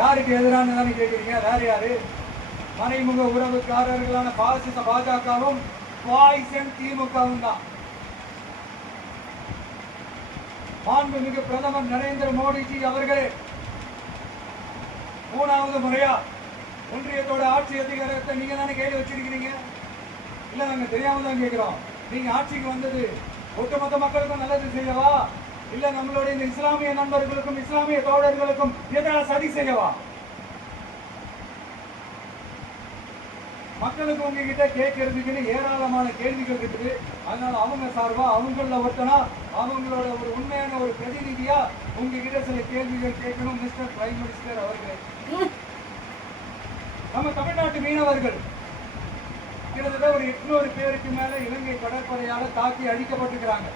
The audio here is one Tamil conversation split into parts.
யாருக்கு எதிரானதானே கேட்குறீங்க? வேற யாரு? மறைமுக உறவுக்காரர்களான பாசிச பாஜகவும் பாய்சன் திமுகவும் தான். மாண்புமிகு பிரதமர் நரேந்திர மோடிஜி அவர்களே 3வது முறையா ஒன்றியத்தோட ஆட்சி அதிகாரத்தை நீங்க தானே கையில் வச்சிருக்கிறீங்க. இல்ல நாங்க தெரியாம தான் கேட்கிறோம். நீங்க ஆட்சிக்கு வந்தது ஒட்டுமொத்த மக்களுக்கும் நல்லது செய்யவா, இல்ல நம்மளுடைய இந்த இஸ்லாமிய நண்பர்களுக்கும் இஸ்லாமிய தோழர்களுக்கும் எதிராக சதி செய்யவா? மக்களுக்கு உங்ககிட்ட கேட்கறதுக்குன்னு ஏராளமான கேள்விகள் இருக்குது. அதனால அவங்க சார்பா அவங்கள ஒருத்தனா அவங்களோட ஒரு உண்மையான ஒரு பிரதிநிதியா உங்ககிட்ட சில கேள்விகள் கேட்கணும். மிஸ்டர் பிரைம் மினிஸ்டர் அவர்களே, நம்ம தமிழ்நாட்டு மீனவர்கள் கிட்டத்தட்ட ஒரு 800 பேருக்கு மேல இலங்கை கடற்படையால தாக்கி அழிக்கப்பட்டிருக்கிறாங்க.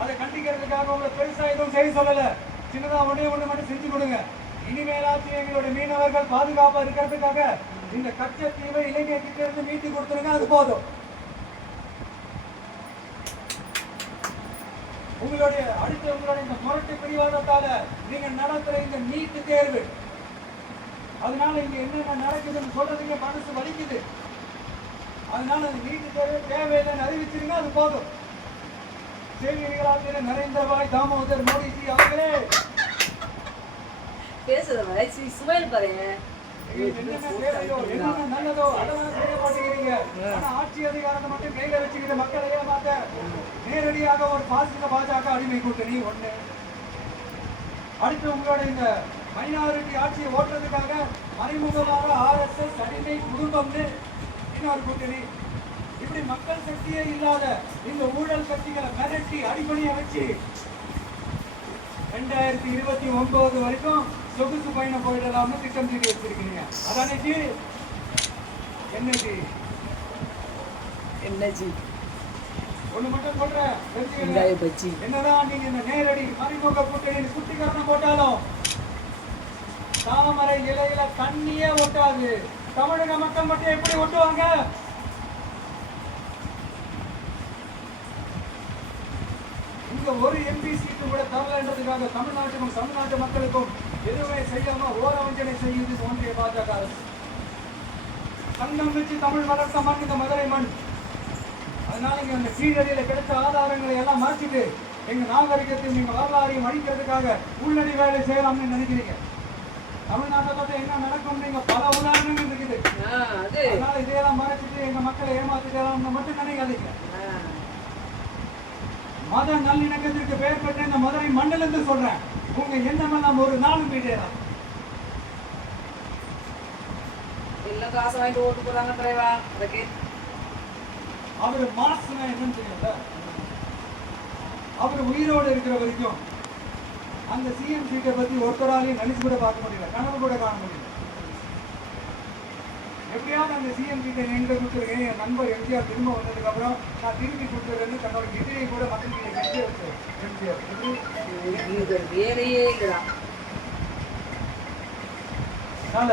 அதை கண்டிக்கிறதுக்காக உங்களை பெருசா எதுவும் செய்ய சொல்லல. சின்னதா ஒண்ணு மட்டும் செஞ்சு கொடுங்க. இனிமேலாச்சும் எங்களுடைய மீனவர்கள் பாதுகாப்பா இருக்கிறதுக்காக இந்த கச்சத்தீவை இலங்கை கிட்ட இருந்து மீட்டு கொடுத்துருங்க. அது போதும். உங்களுடைய இந்த முரட்டு பிடிவாதத்தால நீங்க நடத்துற இந்த நீட்டு தேர்வு, அதனால இங்க என்னென்ன நடக்குதுன்னு சொல்றதுக்கு மனசு வலிக்குது. அதனால அந்த நீட்டு தேர்வு தேவையில்லைன்னு அறிவிச்சிருங்க. அது போதும். செய்திகளாக நரேந்திரபாய் தாமோதர் மோடிஜி அவர்களே பேசுறேன் சுவையில் பாருங்க. என்னென்ன நல்லதோ அதெல்லாம் செய்ய மாட்டேங்கிறீங்க. ஆனா ஆட்சி அதிகாரத்தை மட்டும் கையில வச்சுக்கிட்டு மக்களை ஏமாத்த நேரடியாக ஒரு பாசிச பாஜக அடிமை கூட்டணி ஒண்ணு. அடுத்து உங்களோட இந்த மைனாரிட்டி ஆட்சியை ஓட்டுறதுக்காக மறைமுகமாக RSS அடிமை குடும்பம்னு இன்னொரு கூட்டணி. இப்படி மக்கள் சக்தியே இல்லாத இந்த ஊழல் கட்சிகளை மிரட்டி அடிப்படையை வச்சு 2029 வரைக்கும் சொகுசு பயணம் போயிடலாம்னு திட்டம் தீட்டி வச்சிருக்கீங்க. அதானே ஜி? என்ன ஜி? ஒண்ணு மட்டும் சொல்றேன், என்னதான் நீங்க இந்த நேரடி மறைமுக கூட்டணி சுத்திகரணம் போட்டாலும் தாமரை இலையில தண்ணியே ஒட்டாது. தமிழக மக்கள் மட்டும் எப்படி ஒட்டுவாங்க? இங்க ஒரு MP சீட்டு கூட தரலன்றதுக்காக தமிழ்நாட்டுக்கும் தமிழ்நாட்டு மக்களுக்கும் எதுவுமே செய்யாம ஓரவஞ்சனை செய்யுது ஒன்றிய பாஜக அரசு. தங்கம் வச்சு தமிழ் வளர்த்த மண் இந்த மதுரை மண். அதனால இங்க அந்த கீழடியில கிடைச்ச ஆதாரங்களை எல்லாம் மறைச்சிட்டு எங்க நாகரிகத்தையும் எங்க வரலாறையும் அழிக்கிறதுக்காக உள்நடி வேலை செய்யலாம்னு நினைக்கிறீங்க. தமிழ்நாட்டை பத்தி என்ன நடக்கும் நீங்க பல உதாரணங்கள் இருக்குது. அதனால இதையெல்லாம் மறைச்சிட்டு எங்க மக்களை ஏமாத்திடலாம்னு மட்டும் நினைக்காதீங்க. மத நல்லிணக்கத்திற்கு பெயர் பெற்ற இந்த மதுரை மண்டலத்தை சொல்றேன். உங்க எண்ணமெல்லாம் ஒரு நாளும் வீடேதான். காசு வாங்கிட்டு ஓட்டு போறாங்க தலைவா. அவரு மாசுனா என்னன்னு தெரியல. அவரு உயிரோடு இருக்கிற வரைக்கும் அந்த CM சீட்டை பத்தி ஒருத்தராலையும் நினைச்சு கூட பார்க்க முடியல, கனவு கூட காண முடியல. எப்படியாவது அந்த CM சீட்டை எங்க கொடுத்துருக்கேன். என் நண்பர் MGR திரும்ப வந்ததுக்கு அப்புறம் நான் திரும்பி கொடுத்துருன்னு தன்னோட எதிரியை கூட மக்களுக்கு கட்டி வச்சேன். வேலையே இல்லைதான். அதனால